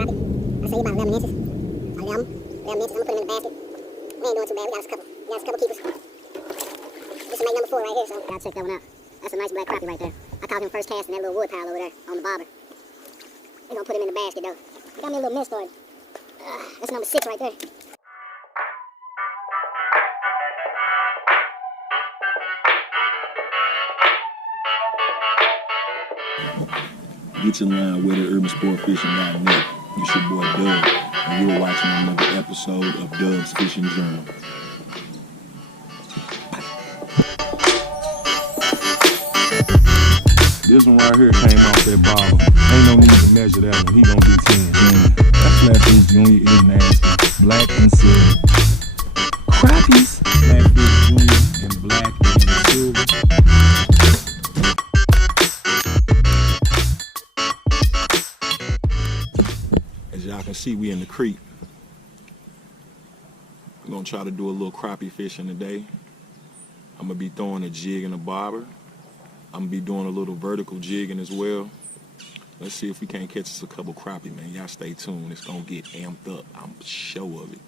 crappie. I say about 11 inches. 11 inches. I'm gonna put them in the basket. We ain't doing too bad. We got us a couple keepers. This is make number 4 right here, so gotta check that one out. That's a nice black crappie right there. I caught him first cast in that little wood pile over there on the bobber. We're gonna put him in the basket though. I got me a little mist on it. That's number 6 right there. Get in line with the urbansportfishing.net. It's your boy Doug, and you're watching another episode of Doug's Fishing Journal. This one right here came off that bottle. Ain't no need to measure that one. He gonna be 10. That Flatfish Junior is nasty. Black and silver. Crappies. Flatfish Junior in black and silver. As y'all can see, we in the creek. We're gonna try to do a little crappie fishing today. I'm gonna be throwing a jig and a bobber. I'm gonna be doing a little vertical jigging as well. Let's see if we can't catch us a couple crappie, man. Y'all stay tuned. It's gonna get amped up. I'm sure of it.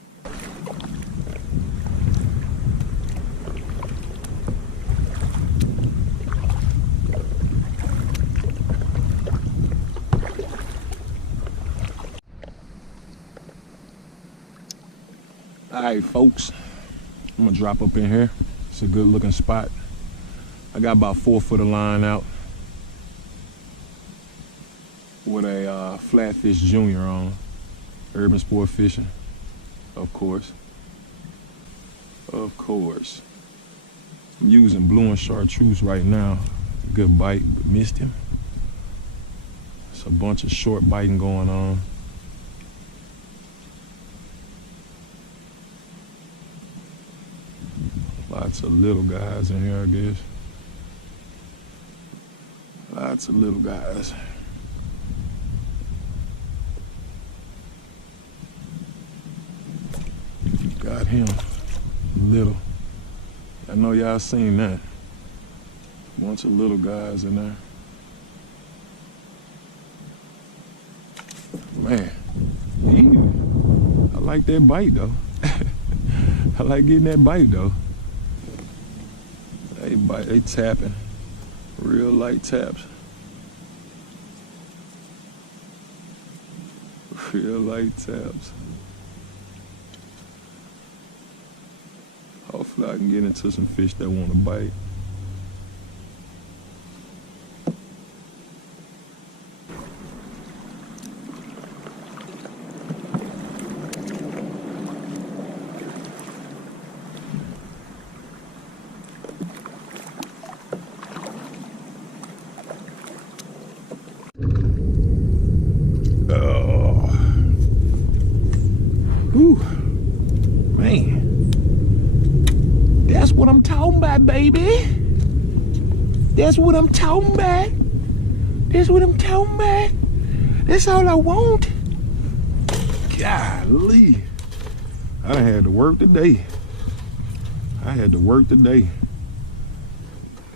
Alright folks, I'm gonna drop up in here. It's a good looking spot. I got about 4 foot of line out with a Flatfish Junior on. Urban Sport Fishing, of course. Of course. I'm using blue and chartreuse right now. Good bite, but missed him. It's a bunch of short biting going on. Lots of little guys in here, I guess. Lots of little guys. Got him. Little. I know y'all seen that. Bunch of little guys in there. Man. I like that bite though. I like getting that bite though. They bite, they tapping. Real light taps. Real light taps. Hopefully I can get into some fish that want to bite. Whew, man, that's what I'm talking about, baby. That's what I'm talking about. That's what I'm talking about. That's all I want. Golly, I done had to work today. I had to work today.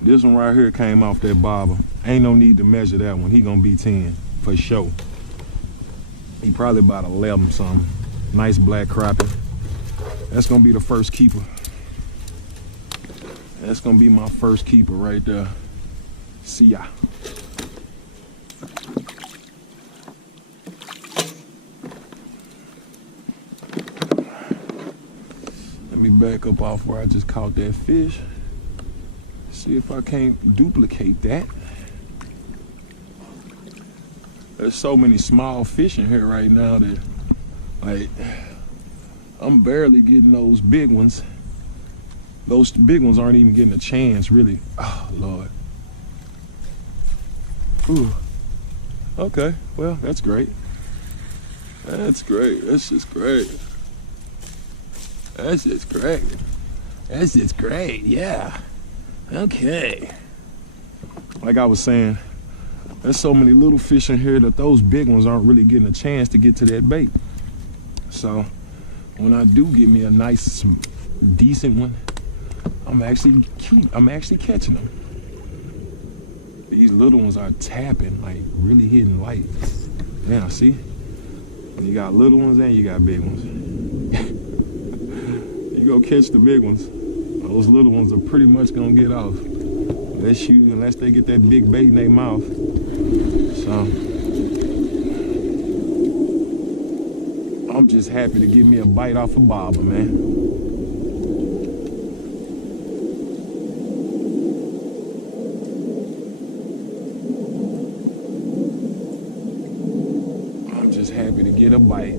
This one right here came off that bobber. Ain't no need to measure that one. He gonna be 10 for sure. He probably about 11 something. Nice black crappie. That's gonna be the first keeper. That's gonna be my first keeper right there. See ya. Let me back up off where I just caught that fish. See if I can't duplicate that. There's so many small fish in here right now that, like, I'm barely getting those big ones. Those big ones aren't even getting a chance, really. Oh, Lord. Ooh. Okay, well, that's great. That's great. That's just great. That's just great. That's just great, yeah. Okay. Like I was saying, there's so many little fish in here that those big ones aren't really getting a chance to get to that bait. So when I do get me a nice, decent one, I'm actually catching them. These little ones are tapping, like really hitting light. Yeah, see? You got little ones and you got big ones. You go catch the big ones, those little ones are pretty much gonna get off. Unless they get that big bait in their mouth. So I'm just happy to get me a bite off a bobber, man. I'm just happy to get a bite.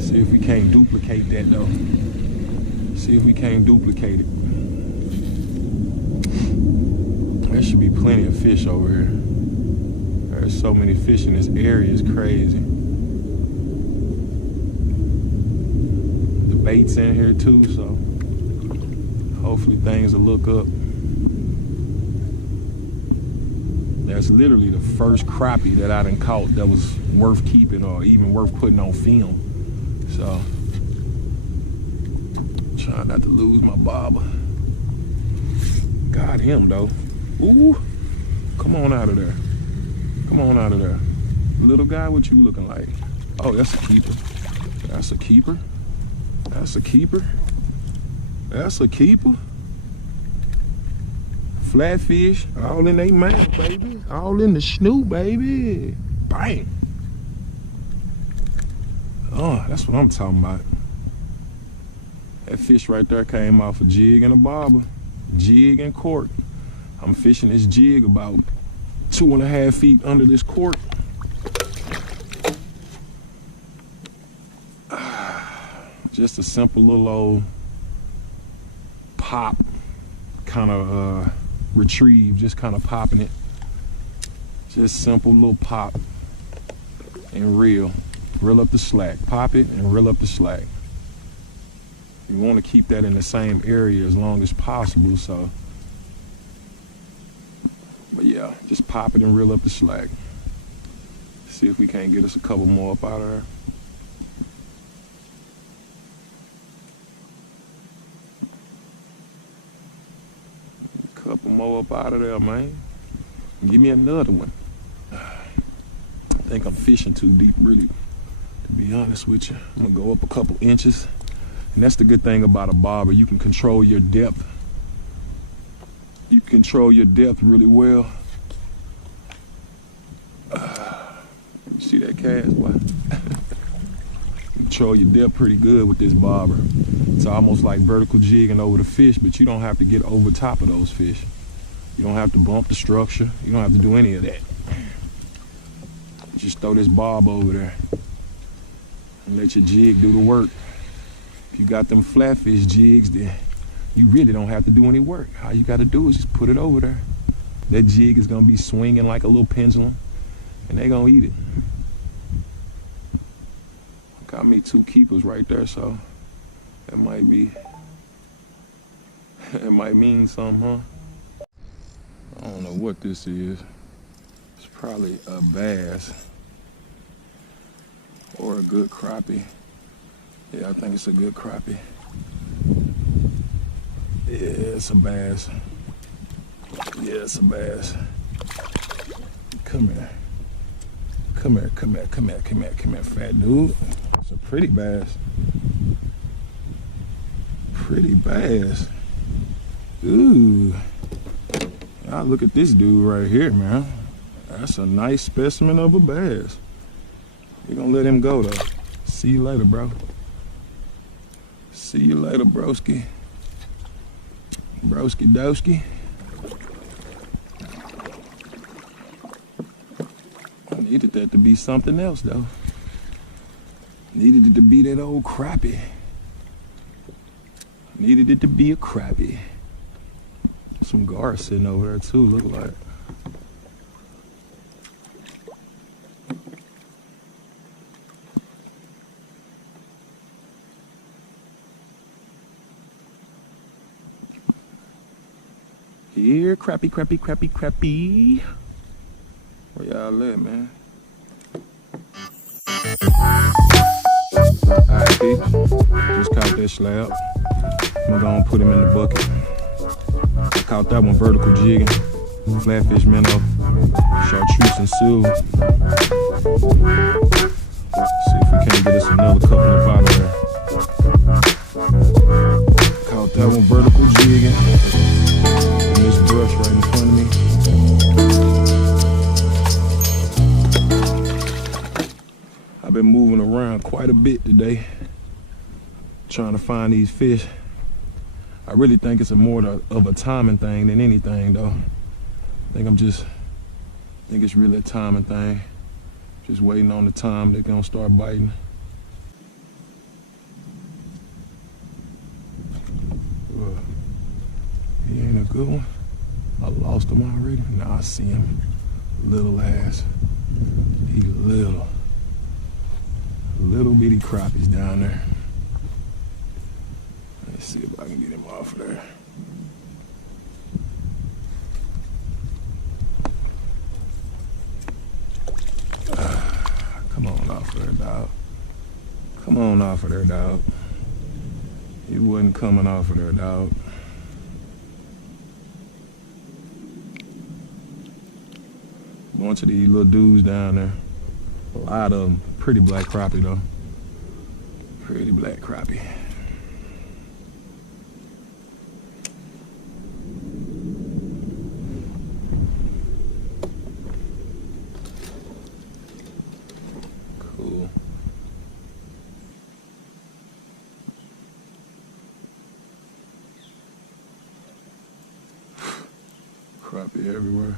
See if we can't duplicate that though. See if we can't duplicate it. There should be plenty of fish over here. There's so many fish in this area, it's crazy. The bait's in here too, so hopefully things will look up. That's literally the first crappie that I done caught that was worth keeping or even worth putting on film. So, trying not to lose my bobber. Got him though. Ooh, come on out of there. Come on out of there. Little guy, what you looking like? Oh, that's a keeper. That's a keeper. That's a keeper. That's a keeper. Flatfish, all in they mouth, baby. All in the snoot, baby. Bang. Oh, that's what I'm talking about. That fish right there came off a jig and a bobber. Jig and cork. I'm fishing this jig about 2.5 feet under this cork. Just a simple little old pop, kind of retrieve, just kind of popping it. Just simple little pop and reel. Reel up the slack. Pop it and reel up the slack. You want to keep that in the same area as long as possible, so. But yeah, just pop it and reel up the slack. See if we can't get us a couple more up out of there. A couple more up out of there, man. Give me another one. I think I'm fishing too deep, really. To be honest with you, I'm gonna go up a couple inches. And that's the good thing about a bobber. You can control your depth. You can control your depth really well. You see that cast? Boy? Control your depth pretty good with this bobber. It's almost like vertical jigging over the fish, but you don't have to get over top of those fish. You don't have to bump the structure. You don't have to do any of that. Just throw this bob over there and let your jig do the work. If you got them flatfish jigs, then you really don't have to do any work. All you got to do is just put it over there. That jig is going to be swinging like a little pendulum, and they're going to eat it. Got me 2 keepers right there, so that might be, it might mean something, huh? I don't know what this is. It's probably a bass or a good crappie. Yeah, I think it's a good crappie. Yeah, it's a bass. Yeah, it's a bass. Come here. Come here, come here, come here, come here, come here, fat dude. It's a pretty bass. Pretty bass. Ooh. Now look at this dude right here, man. That's a nice specimen of a bass. We're gonna let him go though. See you later, bro. See you later, broski. Broski doski. I needed that to be something else though. Needed it to be that old crappie. Needed it to be a crappie. Some gar sitting over there too, look like. Here, crappie, crappie, crappie, crappie. Where y'all at, man? Alright, peeps. Just caught that slab. I'm gonna put him in the bucket. I caught that one vertical jigging. Flatfish minnow, chartreuse and silver. See if we can't get us another couple up out of there. Caught that one vertical jigging. And this brush right in front of me. I've been moving around quite a bit today, trying to find these fish. I really think it's more of a timing thing than anything though. I think it's really a timing thing. Just waiting on the time they're gonna start biting. He ain't a good one. I lost him already. Now I see him. Little ass. He little. Little bitty crappies down there. Let's see if I can get him off of there. Come on off of there, dog. Come on off of there, dog. He wasn't coming off of there, dog. Bunch of these little dudes down there. A lot of them. Pretty black crappie though. Pretty black crappie. Cool. Crappie everywhere.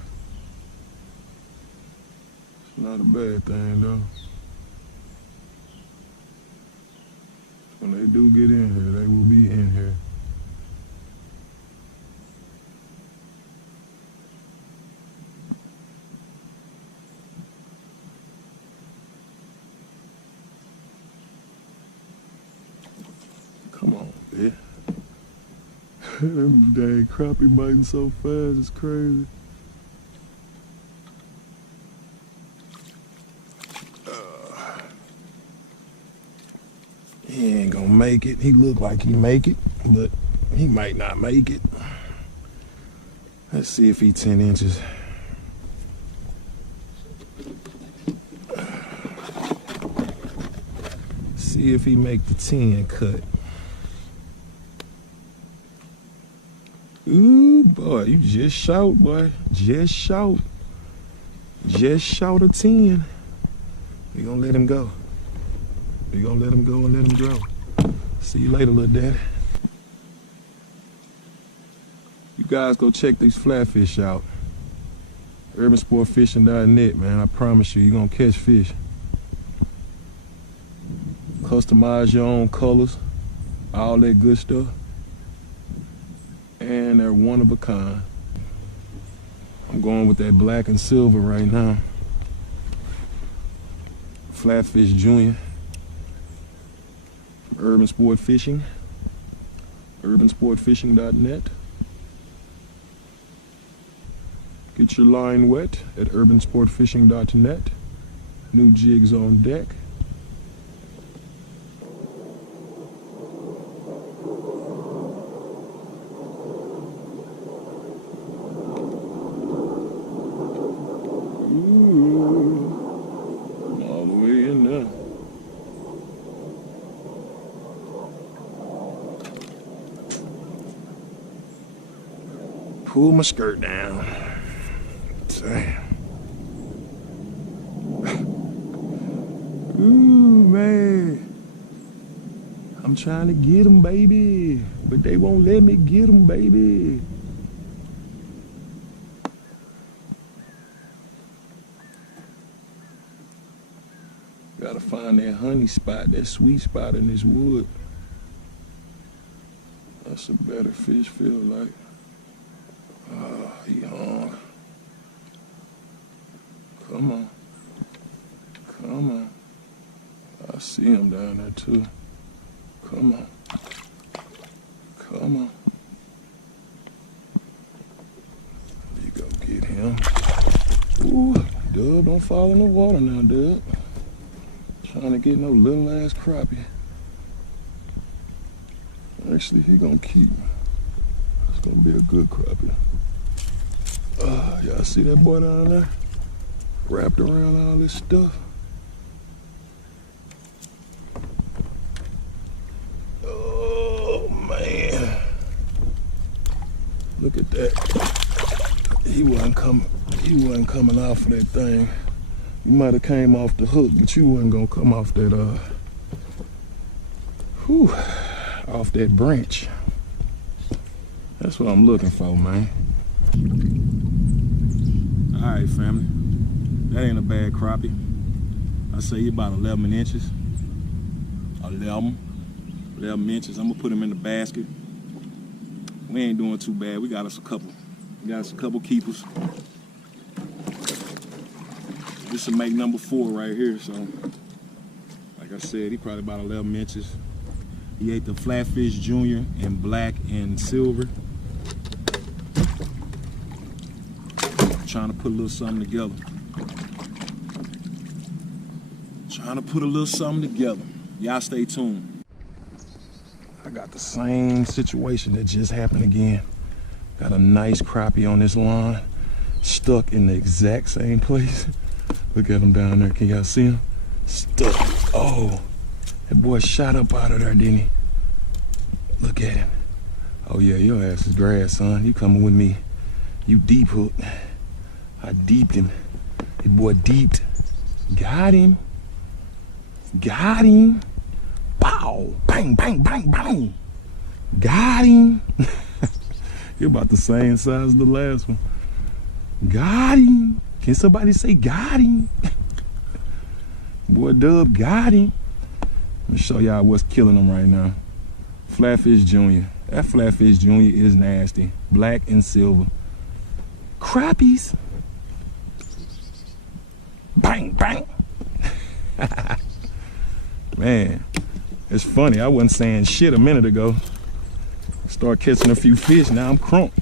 It's not a bad thing though. When they do get in here, they will be in here. Come on, bitch. Them dang crappie biting so fast, it's crazy. He ain't gonna make it. He look like he make it, but he might not make it. Let's see if he 10 inches. See if he make the 10 cut. Ooh, boy, you just shout, boy. Just shout. Just shout a 10. We gonna let him go. We gonna let him go and let him grow. See you later, little daddy. You guys go check these flatfish out. urbansportfishing.net, man. I promise you, you're gonna catch fish. Customize your own colors, all that good stuff. And they're one of a kind. I'm going with that black and silver right now. Flatfish Junior. Urban Sport Fishing, urbansportfishing.net. Get your line wet at urbansportfishing.net. New jigs on deck. Ooh, all the way in there. Pull my skirt down. Damn. Ooh, man. I'm trying to get them, baby. But they won't let me get them, baby. Gotta find that honey spot, that sweet spot in this wood. That's a better fish feel like. Oh, he hung. Come on. Come on. I see him down there too. Come on. Come on. You go get him. Ooh, Dub, don't fall in the water now, Dub. Trying to get no little ass crappie. Actually, he gonna keep. It's gonna be a good crappie. Y'all see that boy down there? Wrapped around all this stuff. Oh man. Look at that. He wasn't coming off of that thing. You might have came off the hook, but you wasn't gonna come off that off that branch. That's what I'm looking for, man. All right, family. That ain't a bad crappie. I say he about 11 inches. 11 inches. I'm gonna put him in the basket. We ain't doing too bad. We got us a couple. We got us a couple keepers. This will make number 4 right here. So, like I said, he probably about 11 inches. He ate the Flatfish Junior in black and silver. Trying to put a little something together. Y'all stay tuned. I got the same situation that just happened again. Got a nice crappie on this line, stuck in the exact same place. Look at him down there. Can y'all see him? Stuck. Oh, that boy shot up out of there, didn't he? Look at him. Oh yeah, your ass is grass, son. You coming with me. You deep hooked. I deeped him. That boy deeped. Got him. Got him. Pow. Bang, bang, bang, bang. Got him. You're about the same size as the last one. Got him. Can somebody say got him? Boy, Dub got him. Let me show y'all what's killing him right now. Flatfish Junior. That Flatfish Junior is nasty. Black and silver. Crappies. Bang, bang. Man, it's funny. I wasn't saying shit a minute ago. Start catching a few fish. Now I'm crunk.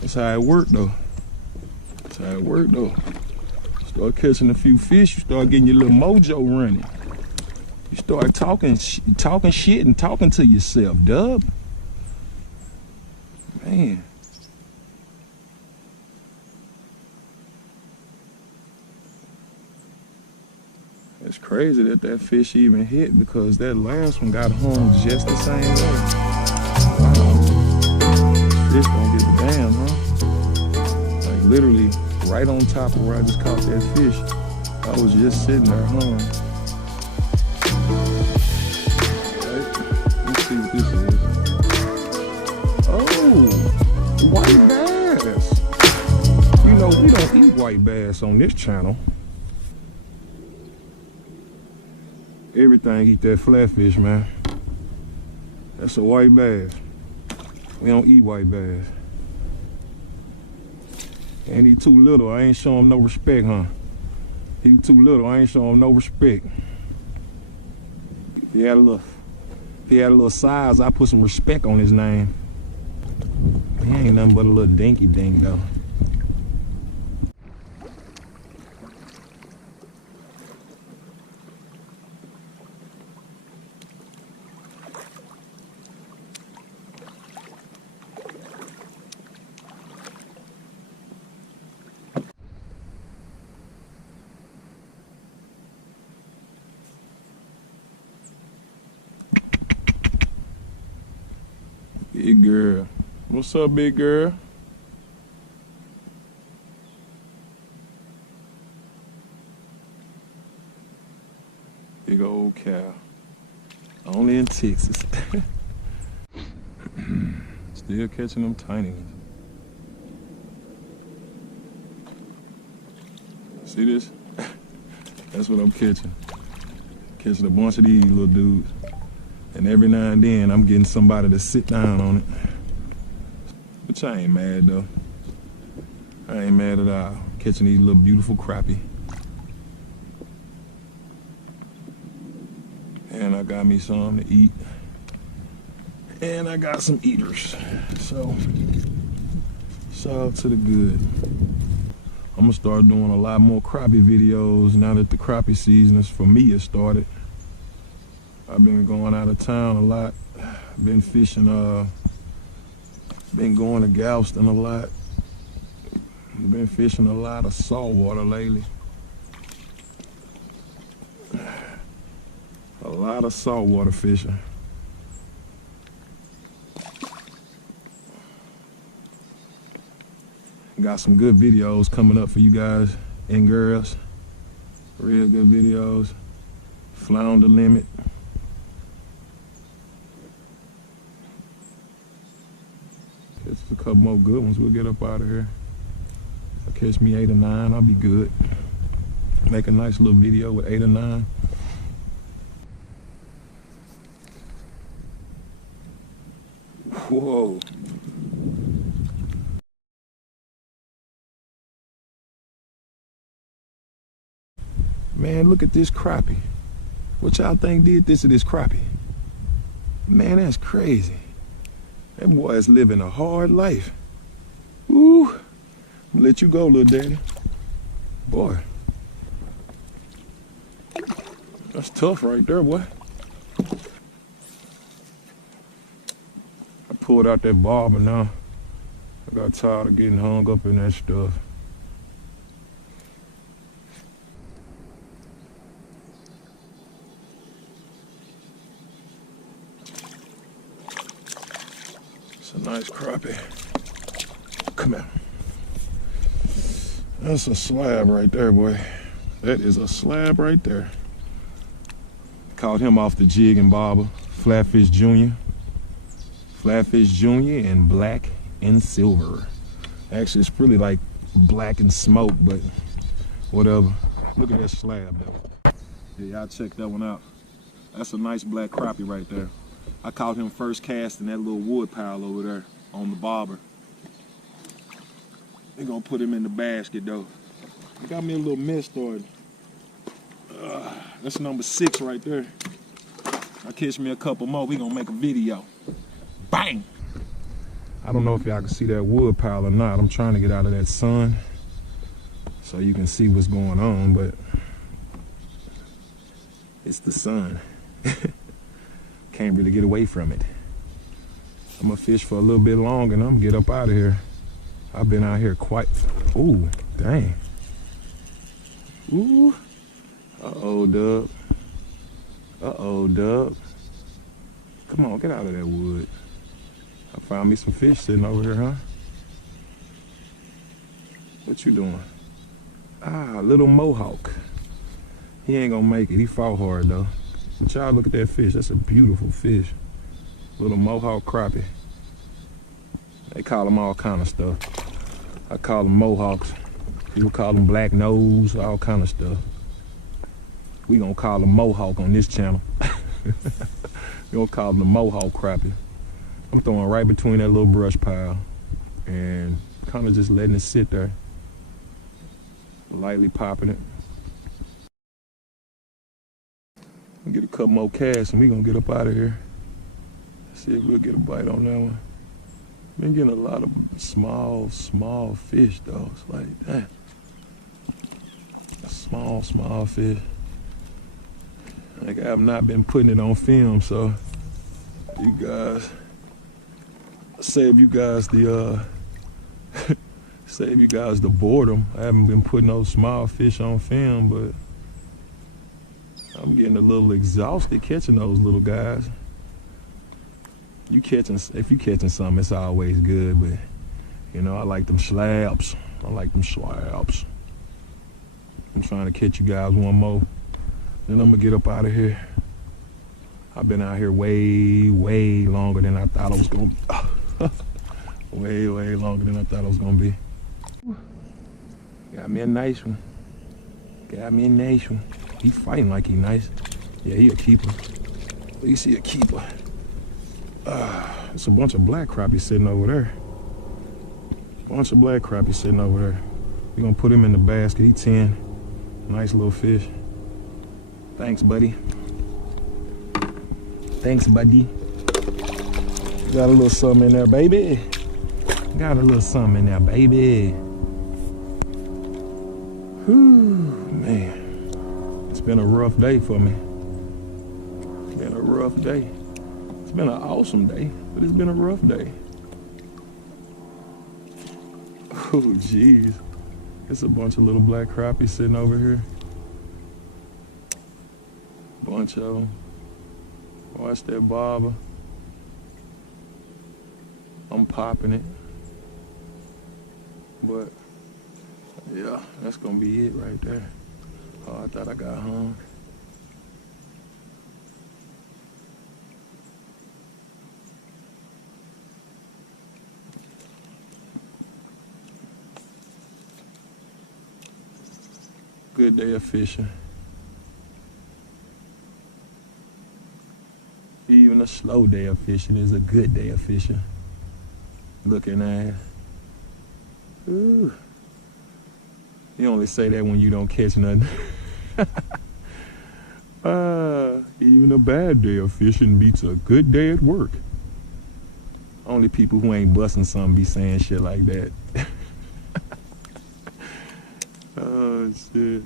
That's how it worked, though. Start catching a few fish. You start getting your little mojo running. You start talking shit and talking to yourself, Dub. Man. It's crazy that fish even hit because that last one got hung just the same way. Wow. Fish don't give a damn, huh? Like literally right on top of where I just caught that fish. I was just sitting there hung. Right? Let's see what this is. Oh, white bass. You know, we don't eat white bass on this channel. Everything eat that flatfish, man. That's a white bass. We don't eat white bass. And he too little, I ain't showing him no respect, huh? He too little, I ain't showing him no respect. If he had a little size, I put some respect on his name. He ain't nothing but a little dinky dink though. Big girl. What's up, big girl? Big old cow. Only in Texas. Still catching them tiny ones. See this? That's what I'm catching. Catching a bunch of these little dudes. And every now and then, I'm getting somebody to sit down on it. But I ain't mad, though. I ain't mad at all. Catching these little beautiful crappie. And I got me some to eat. And I got some eaters. So, it's all to the good. I'm gonna start doing a lot more crappie videos now that the crappie season is, for me, it started. I've been going out of town a lot. Been fishing, been going to Galveston a lot. I've been fishing a lot of saltwater lately. A lot of saltwater fishing. Got some good videos coming up for you guys and girls. Real good videos. Flounder limit. Catch a couple more good ones. We'll get up out of here. I'll catch me 8 or 9. I'll be good. Make a nice little video with 8 or 9. Whoa. Man, look at this crappie. What y'all think did this to this crappie? Man, that's crazy. That boy is living a hard life. Ooh. I'm gonna let you go, little daddy. Boy. That's tough right there, boy. I pulled out that barber now. I got tired of getting hung up in that stuff. It's a nice crappie. Come here. That's a slab right there, boy. That is a slab right there. Caught him off the Jigging bobber. Flatfish Junior. Flatfish Junior and black and silver. Actually, it's really like black and smoke, but whatever. Look at that slab though. Yeah, y'all check that one out. That's a nice black crappie right there. I caught him first cast in that little wood pile over there on the bobber. They're gonna put him in the basket though. I got me a little mist started. That's number 6 right there. I catch me a couple more, we gonna make a video. Bang! I don't know if y'all can see that wood pile or not. I'm trying to get out of that sun so you can see what's going on, but it's the sun. Can't really get away from it. I'm gonna fish for a little bit longer and I'm gonna get up out of here. I've been out here quite, ooh, dang. Ooh, uh-oh, Dub. Uh-oh, Dub. Come on, get out of that wood. I found me some fish sitting over here, huh? What you doing? Ah, little mohawk. He ain't gonna make it, he fought hard though. But y'all look at that fish, that's a beautiful fish. Little mohawk crappie. They call them all kind of stuff. I call them mohawks. People call them black nose, all kind of stuff. We gonna call them mohawk on this channel. We gonna call them the mohawk crappie. I'm throwing right between that little brush pile and kind of just letting it sit there. Lightly popping it. We'll get a couple more casts and we gonna get up out of here. See if we'll get a bite on that one. Been getting a lot of small fish though. It's like that. Small fish. Like I have not been putting it on film, so you guys save you guys the save you guys the boredom. I haven't been putting those small fish on film, but I'm getting a little exhausted catching those little guys. If you catching something, it's always good, but you know, I like them slabs. I like them slabs. I'm trying to catch you guys one more. Then I'm gonna get up out of here. I've been out here way longer than I thought I was gonna way longer than I thought I was gonna be. Got me a nice one. Got me a nice one. He fighting like he nice. Yeah, he a keeper. At least he a keeper. It's a bunch of black crappie sitting over there. Bunch of black crappie sitting over there. We're gonna put him in the basket. He 10. Nice little fish. Thanks, buddy. Thanks, buddy. Got a little something in there, baby. Got a little something in there, baby. Whew, man. It's been a rough day for me. It's been a rough day. It's been an awesome day, but it's been a rough day. Oh, jeez. It's a bunch of little black crappie sitting over here. Bunch of them. Watch that bobber. I'm popping it. But yeah, that's gonna be it right there. Oh, I thought I got hung. Good day of fishing. Even a slow day of fishing is a good day of fishing. Looking at. Ooh. You only say that when you don't catch nothing. Even a bad day of fishing beats a good day at work. Only people who ain't busting something be saying shit like that. Oh shit.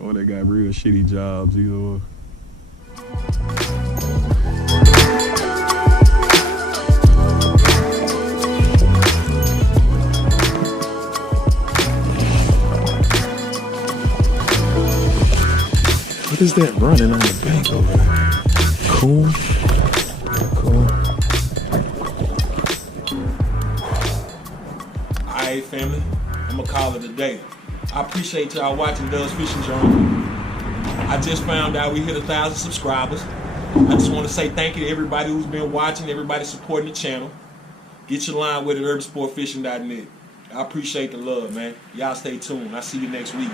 Or they got real shitty jobs, either or. What is that running on the bank over there? Cool. Cool. Alright, family. I'm gonna call it a day. I appreciate y'all watching Doug's Fishing Journal. I just found out we hit 1,000 subscribers. I just want to say thank you to everybody who's been watching, everybody supporting the channel. Get your line with it at urbansportfishing.net. I appreciate the love, man. Y'all stay tuned. I'll see you next week.